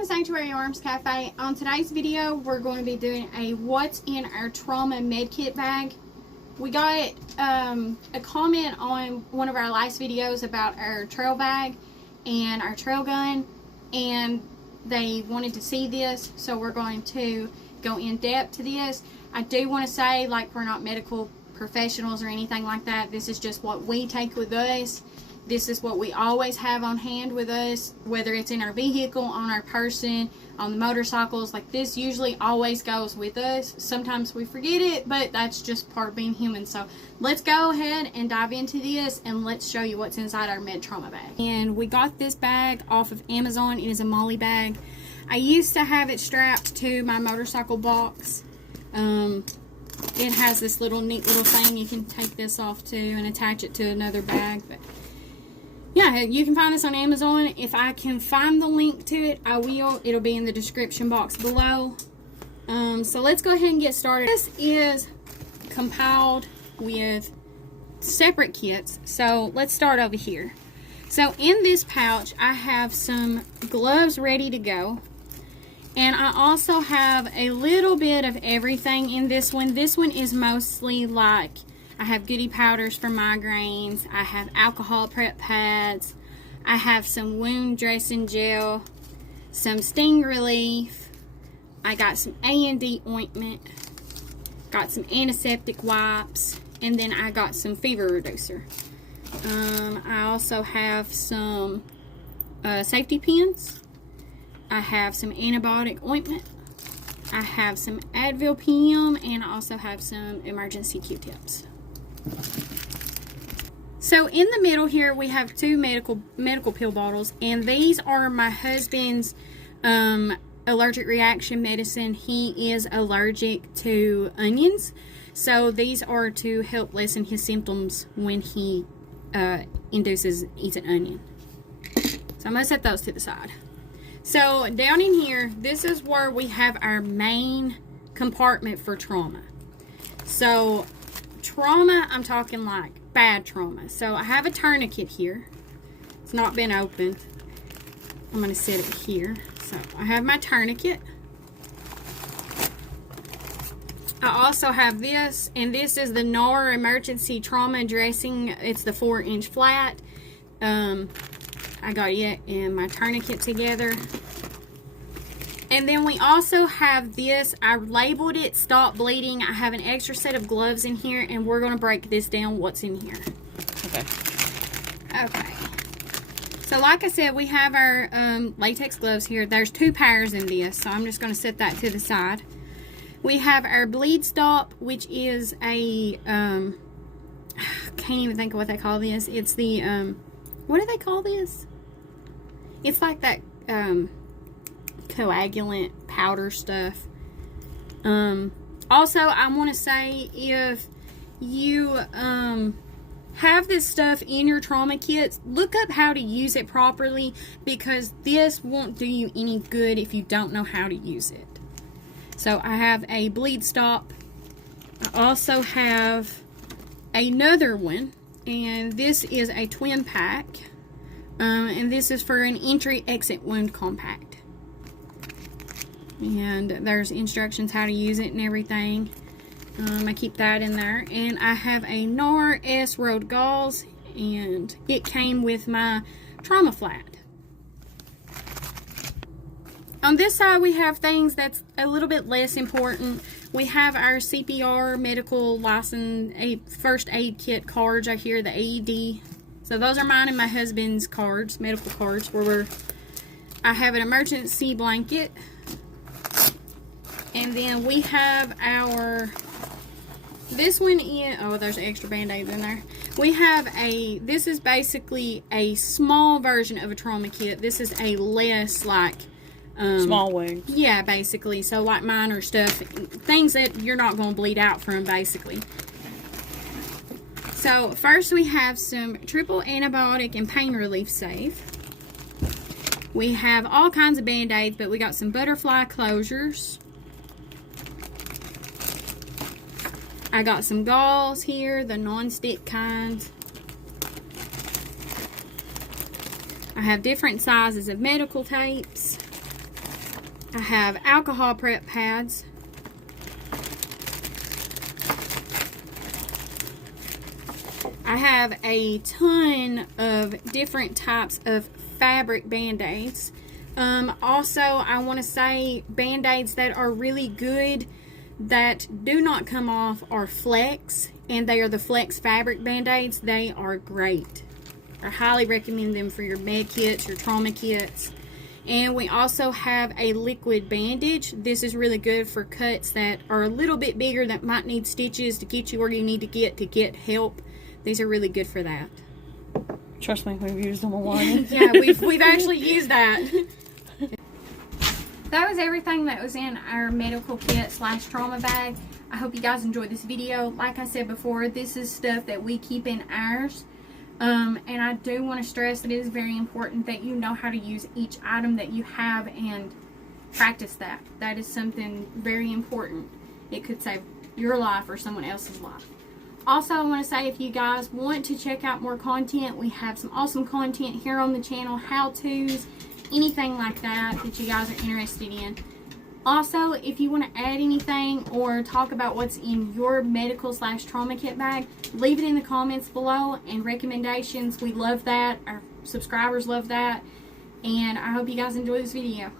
with Sanctuary Arms Cafe. On today's video, we're going to be doing a what's in our trauma med kit bag. We got a comment on one of our last videos about our trail bag and our trail gun, and they wanted to see this, so we're going to go in depth to this. I do want to say, like, we're not medical professionals or anything like that. This is just what we take with us. This is what we always have on hand with us, whether it's in our vehicle, on our person, on the motorcycles. Like, this usually always goes with us. Sometimes we forget it, but that's just part of being human. So let's go ahead and dive into this, and let's show you what's inside our med trauma bag. And we got this bag off of Amazon. It is a Molly bag. I used to have it strapped to my motorcycle box. It has this little neat little thing you can take this off to and attach it to another bag. But yeah, you can find this on Amazon. If I can find the link to it, I will. It'll be in the description box below. So let's go ahead and get started. This is compiled with separate kits. So let's start over here. So in this pouch, I have some gloves ready to go. And I also have a little bit of everything in this one. This one is mostly like, I have goodie powders for migraines. I have alcohol prep pads. I have some wound dressing gel, some sting relief. I got some A&D ointment. Got some antiseptic wipes. And then I got some fever reducer. I also have some safety pins. I have some antibiotic ointment. I have some Advil PM, and I also have some emergency Q-tips. So in the middle here, we have two medical pill bottles, and these are my husband's allergic reaction medicine. He is allergic to onions, so these are to help lessen his symptoms when he eats an onion. So I'm going to set those to the side. So down in here, this is where we have our main compartment for trauma. So trauma, I'm talking like bad trauma. So I have a tourniquet here. It's not been opened. I'm going to set it here. So I have my tourniquet. I also have this, and this is the NAR emergency trauma dressing. It's the 4-inch flat. I got it and my tourniquet together. And then we also have this. I labeled it Stop Bleeding. I have an extra set of gloves in here, and we're going to break this down what's in here. Okay. So like I said, we have our latex gloves here. There's 2 pairs in this, so I'm just going to set that to the side. We have our Bleed Stop, which is a, I can't even think of what they call this. It's the, what do they call this? It's like that coagulant powder stuff. Also, I want to say, if you have this stuff in your trauma kits, look up how to use it properly, because this won't do you any good if you don't know how to use it. So I have a Bleed Stop. I also have another one, and this is a twin pack. And this is for an entry-exit wound compact. And there's instructions how to use it and everything. I keep that in there. And I have a NAR S Road Gauze, and it came with my trauma flat. On this side, we have things that's a little bit less important. We have our CPR medical license, a first aid kit cards right here, the AED. So those are mine and my husband's cards, medical cards, where I have an emergency blanket. And then we have our, this one is, oh, there's extra Band-Aids in there. We have this is basically a small version of a trauma kit. This is a less like, small wound. Yeah, basically. So like minor stuff, things that you're not going to bleed out from, basically. So first we have some triple antibiotic and pain relief safe. We have all kinds of Band-Aids, but we got some butterfly closures. I got some gauze here, the non-stick kinds. I have different sizes of medical tapes. I have alcohol prep pads. I have a ton of different types of fabric band-aids. Also, I want to say band-aids that are really good that do not come off are Flex, and they are the Flex fabric band-aids. They are great. I highly recommend them for your med kits, your trauma kits. And we also have a liquid bandage. This is really good for cuts that are a little bit bigger, that might need stitches to get you where you need to get help. These are really good for that. Trust me, we've used them a lot. Yeah, we've actually used that. That was everything that was in our medical kit / trauma bag. I hope you guys enjoyed this video. Like I said before, this is stuff that we keep in ours. And I do want to stress that it is very important that you know how to use each item that you have and practice that. That is something very important. It could save your life or someone else's life. Also, I want to say, if you guys want to check out more content, we have some awesome content here on the channel, how-tos, anything like that you guys are interested in. Also, if you want to add anything or talk about what's in your medical / trauma kit bag, leave it in the comments below, and recommendations. We love that. Our subscribers love that. And I hope you guys enjoy this video.